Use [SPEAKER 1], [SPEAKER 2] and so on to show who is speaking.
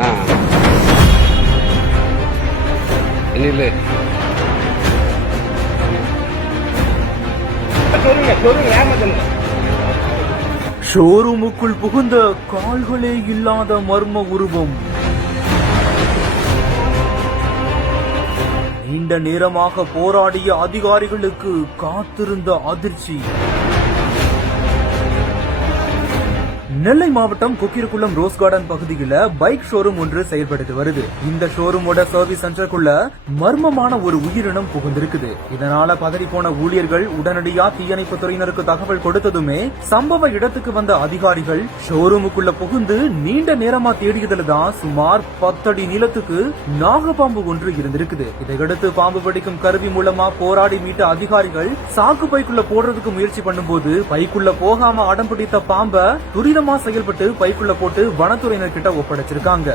[SPEAKER 1] ஆ. இல்லை
[SPEAKER 2] சொல்லுங்க சொல்லுங்க ஏமாத்தனுங்க
[SPEAKER 3] ஷோரூமுக்குள் புகுந்த கால்களே இல்லாத மர்ம உருவம். நீண்ட நேரமாக போராடிய அதிகாரிகளுக்கு காத்திருந்த அதிர்ச்சி. நெல்லை மாவட்டம் கொக்கிரகுளம் ரோஸ் கார்டன் பகுதியில பைக் ஷோரூம் ஒன்று செயல்படுத்தி வருது. இந்த ஷோரூமோட சர்வீஸ் சென்டருக்குள்ள மர்மமான ஒரு உயிரினம் புகுந்திருக்குது. இதனால பதறி போன ஊழியர்கள் உடனடியா தீயணைப்பு துறையினருக்கு தகவல் கொடுத்ததுமே சம்பவ இடத்துக்கு வந்த அதிகாரிகள் ஷோரூமுக்குள்ள புகுந்து நீண்ட நேரமா தேடியதுல தான் சுமார் பத்தடி நீளத்துக்கு நாகப்பாம்பு ஒன்று இருந்திருக்குது. இதையடுத்து பாம்பு பிடிக்கும் கருவி மூலமா போராடி மீட்ட அதிகாரிகள் சாக்கு பைக்குள்ள போடுறதுக்கு முயற்சி பண்ணும்போது பைக்குள்ள போகாம அடம் பிடித்த பாம்ப துரிதமா செயல்பட்டு பைக்குள்ள போட்டு வனத்துறையினர் கிட்ட ஒப்படைச்சிருக்காங்க.